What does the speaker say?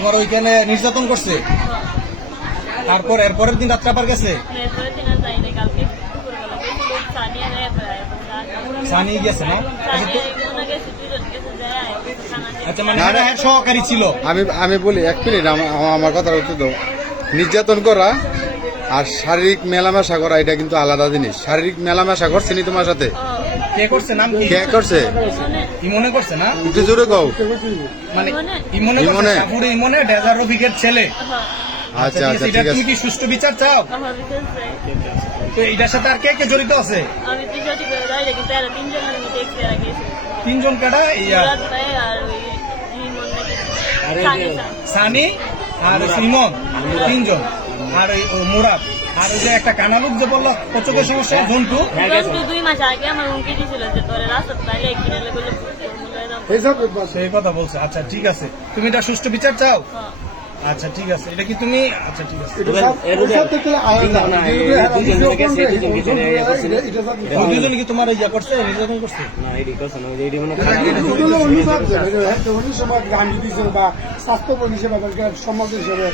তোমার ওইখানে নির্যাতন করছে? তারপর এরপরের দিন রাত্রে আবার গেছে? সানি গেছে না? আচ্ছা, মানে সহকারী ছিল। আমি বলি 1 মিনিট, আমার কথা হচ্ছে তো, নির্যাতন করা আর শারীরিক মেলামেশা করা এটা কিন্তু আলাদা জিনিস। শারীরিক মেলামেশা করছে নি তোমার সাথে? কে করছে? নাম কি? কে করছে? ইমনে করছে না? একটু জোরে কও। মানে ইমনে করছে, সাপুরে ইমনে ডেজার রফিকের ছেলে। আচ্ছা আচ্ছা, এটা ঠিক তুমি আছে। কি সুষ্ঠু বিচার চাও? তো এটার সাথে আর কে কে জড়িত আছে? 3 জন কেডা? সানি আর সিমন, 3 জন। আর ওই মুরাদ, আর ওই যে একটা কানালুক যে বললো চোখের সমস্যা, জন্টু। 2 মাস আগে আমার হুমকি দিয়েছিল যে তোরে রাস্তা পাইলে কিনে বলে সেই কথা বলছে। আচ্ছা ঠিক আছে, তুমি এটা সুষ্ঠু বিচার চাও? আচ্ছা ঠিক আছে, এটা কি তুমি? আচ্ছা ঠিক আছে, দুজন কি তোমার ইয়া করছে, নির্যাতন করছে? স্বাস্থ্য পরিষেবা সমাজ হিসেবে